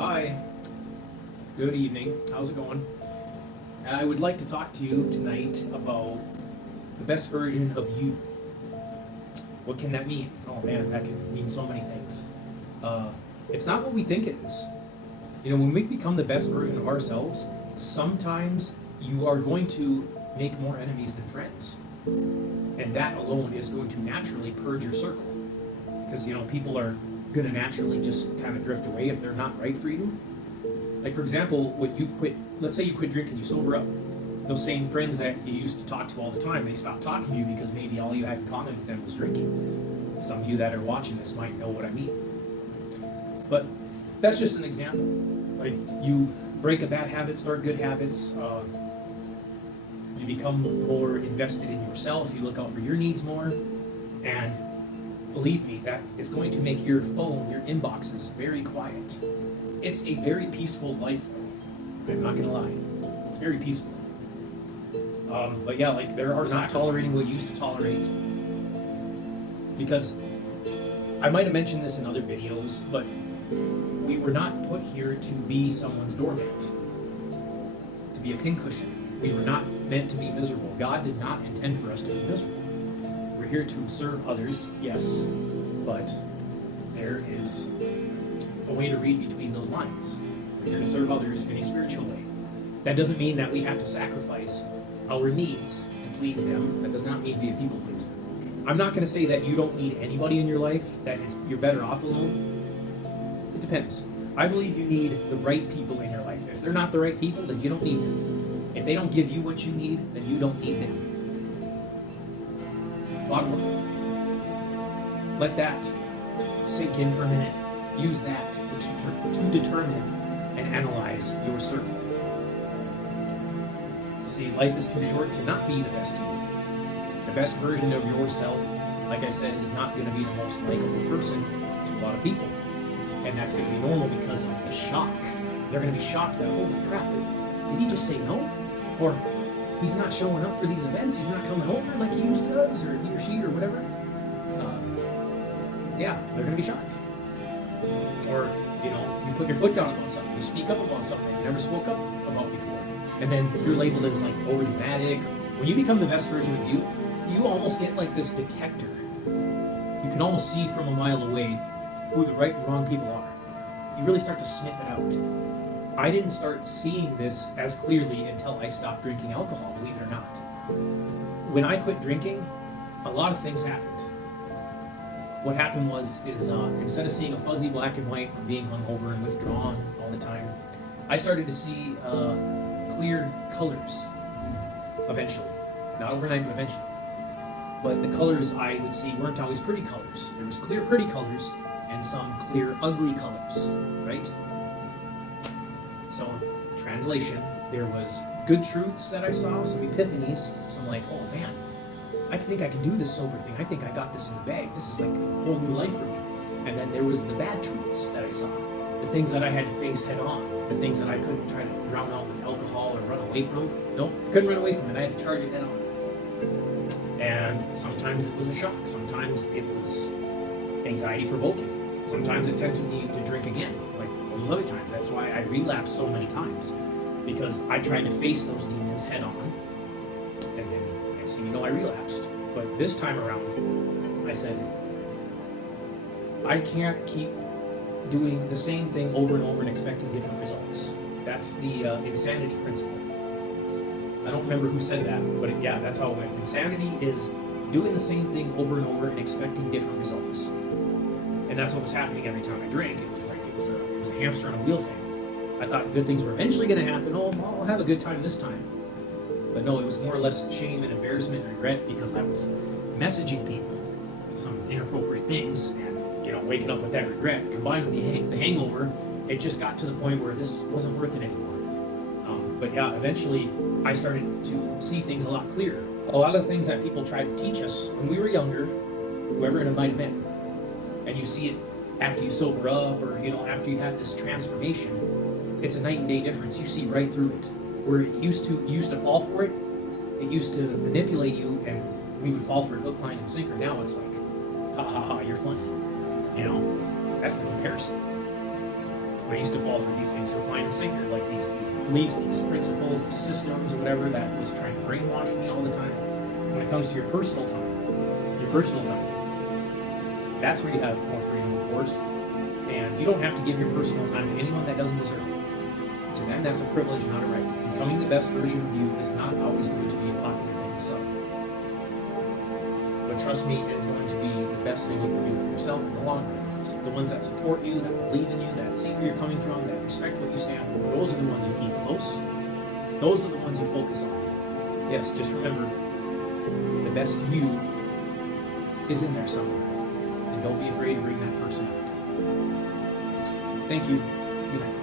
Hi, good evening. How's it going? I would like to talk to you tonight about the best version of you. What can that mean? Oh man, that can mean so many things. It's not what we think it is. You know, when we become the best version of ourselves, sometimes you are going to make more enemies than friends. And that alone is going to naturally purge your circle. Because, you know, people are going to naturally just kind of drift away if they're not right for you. Like, for example, when you quit, let's say you quit drinking, you sober up. Those same friends that you used to talk to all the time, they stopped talking to you because maybe all you had in common with them was drinking. Some of you that are watching this might know what I mean. But that's just an example. Like, you break a bad habit, start good habits, you become more invested in yourself, you look out for your needs more, and believe me, that is going to make your phone, your inboxes very quiet. It's a very peaceful life, though. I'm not gonna lie. It's very peaceful. But yeah, like, there are not tolerating what you used to tolerate. Because I might have mentioned this in other videos, but we were not put here to be someone's doormat, to be a pincushion. We were not meant to be miserable. God did not intend for us to be miserable. We're here to serve others, yes, but there is a way to read between those lines. We're here to serve others in a spiritual way. That doesn't mean that we have to sacrifice our needs to please them. That does not mean to be a people pleaser. I'm not going to say that you don't need anybody in your life, that you're better off alone. It depends. I believe you need the right people in your life. If they're not the right people, then you don't need them. If they don't give you what you need, then you don't need them. Bottom line. Let that sink in for a minute. Use that to determine and analyze your circle. You see, life is too short to not be the best you. The best version of yourself, like I said, is not going to be the most likable person to a lot of people. And that's going to be normal because of the shock. They're going to be shocked that, holy crap, did he just say no? Or he's not showing up for these events, he's not coming over like he usually does, or he or she, or whatever. Yeah, they're going to be shocked. Or, you know, you put your foot down about something, you speak up about something you never spoke up about before. And then you're labeled as like over dramatic. When you become the best version of you, you almost get like this detector. You can almost see from a mile away who the right and wrong people are. You really start to sniff it out. I didn't start seeing this as clearly until I stopped drinking alcohol, believe it or not. When I quit drinking, a lot of things happened. What happened was instead of seeing a fuzzy black and white from being hungover and withdrawn all the time, I started to see clear colors eventually. Not overnight, but eventually. But the colors I would see weren't always pretty colors. There was clear, pretty colors and some clear, ugly colors, right? So, translation, there was good truths that I saw, some epiphanies, some like, oh man, I think I can do this sober thing. I think I got this in the bag. This is like a whole new life for me. And then there was the bad truths that I saw, the things that I had to face head on, the things that I couldn't try to drown out with alcohol or run away from. Nope, couldn't run away from it. I had to charge it head on. And sometimes it was a shock. Sometimes it was anxiety provoking. Sometimes it tempted me to drink again, like those other times. That's why I relapsed so many times, because I tried to face those demons head on, and then next thing you know, I relapsed. But this time around, I said, I can't keep doing the same thing over and over and expecting different results. That's the insanity principle. I don't remember who said that, but yeah, that's how it went. Insanity is doing the same thing over and over and expecting different results. And that's what was happening every time I drank. It was like it was a hamster on a wheel thing. I thought good things were eventually going to happen. Oh, I'll have a good time this time. But no, it was more or less shame and embarrassment and regret because I was messaging people some inappropriate things, and you know, waking up with that regret combined with the hangover, it just got to the point where this wasn't worth it anymore. But yeah, eventually I started to see things a lot clearer. A lot of the things that people tried to teach us when we were younger, whoever it might have been, and you see it after you sober up, or you know, after you have this transformation, it's a night and day difference. You see right through it. Where you used to fall for it, it used to manipulate you, and we would fall for it hook, line, and sinker. Now it's like, ha ha ha, you're funny. You know, that's the comparison. I used to fall for these things hook, line, and sinker, like these beliefs, these principles, these systems, whatever that was trying to brainwash me all the time. When it comes to your personal time, that's where you have more freedom, of course. And you don't have to give your personal time to anyone that doesn't deserve it. To them, that's a privilege, not a right. Becoming the best version of you is not always going to be a popular thing to say. But trust me, it is going to be the best thing you can do for yourself in the long run. It's the ones that support you, that believe in you, that see where you're coming from, that respect what you stand for, those are the ones you keep close. Those are the ones you focus on. Yes, just remember, the best you is in there somewhere. And don't be afraid to bring that person out. Thank you. Good night.